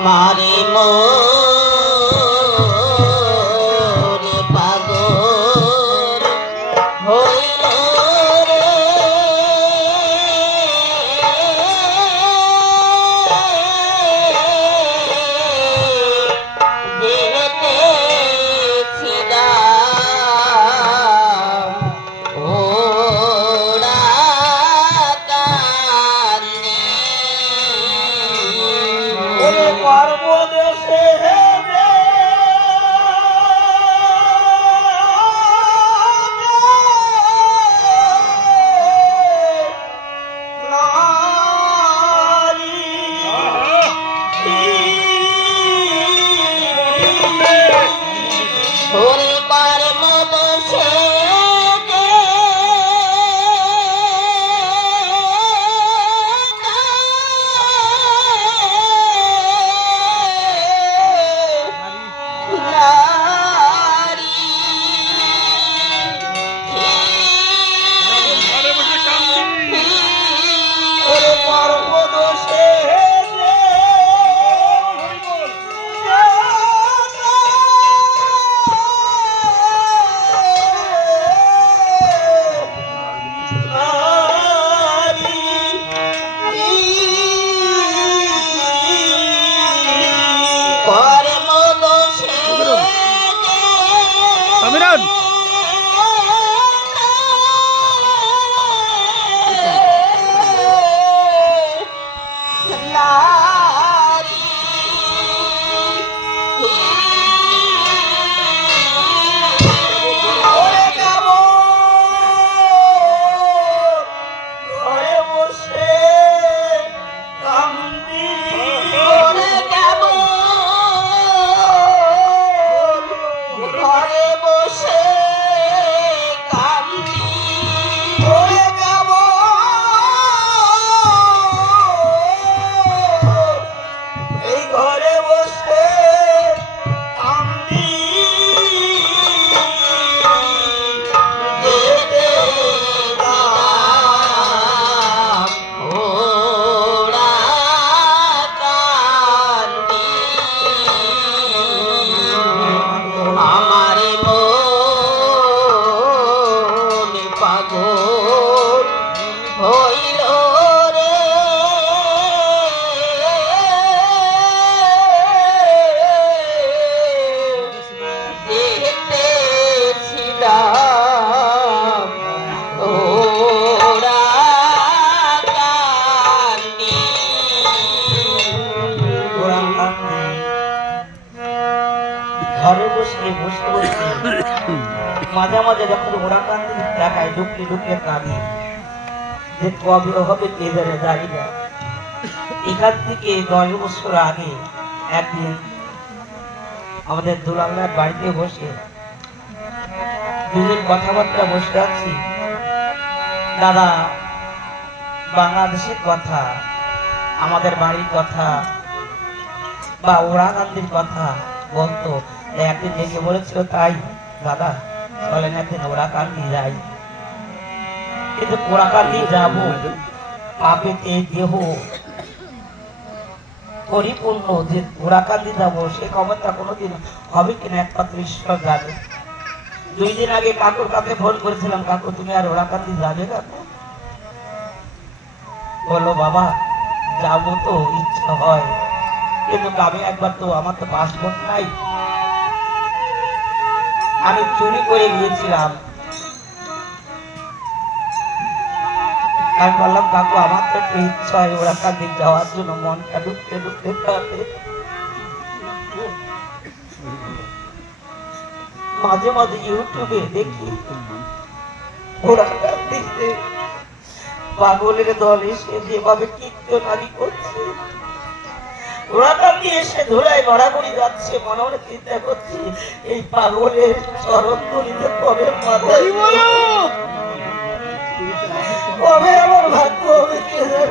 আমারে মন পাগল হইল রে যেতেছিলাম ওরা কানে ওরে পর্বদেশে মাঝে মাঝে যখন ওরা কাঁদে দেখায় ডুকলে ডুকলে কাঁদি যে কবে হবে কে জানে জানি না। এখান থেকে 10 বছর আগে একদিন আমাদের দুলালনার বাড়িতে বসে দুজন কথাবার্তা বসে আছি। দাদা বাংলাদেশের কথা, আমাদের বাড়ির কথা বা ওরা কান্দির কথা বলতো। একদিন ডেকে বলেছিল, তাই দাদা চলেন একদিন ওরা কান্দি যাই। কিন্তু ওরা কান্দি যাবো পাপেতে দেহ পরিপূর্ণ, যে ওরা কান্দি যাবো সে খবরটা কোনোদিন হবে কিনা একমাত্র ঈশ্বর জানে। 2 দিন আগে কাকুর কাছে ফোন করেছিলাম, কাকু তুমি আর ওরা কান্দি যাবে কাকু? বললো বাবা যাবো তো ইচ্ছা হয়, কিন্তু আমি একবার তো আমার তো পাসপোর্ট নাই, আমি চুরি করে গিয়েছিলাম। আমি বললাম কাকু আমার তো একটু ইচ্ছা হয় ওরা কান্দি যাওয়ার জন্য, মনটা ঢুকতে ঢুকতে থাকে। মাঝে মাঝে ইউটিউবে দেখি ওরা কান্দিতে পাগলের দল এসে যেভাবে কীর্তনাদি করছে, ওরা কান্দি এসে ধুলায় গড়াগড়ি যাচ্ছে। মনে মনে চিন্তা করছি এই পাগলের চরণ ধরিতে কবে মাথায় কবে আমার ভাগ্য হবে কে জানে।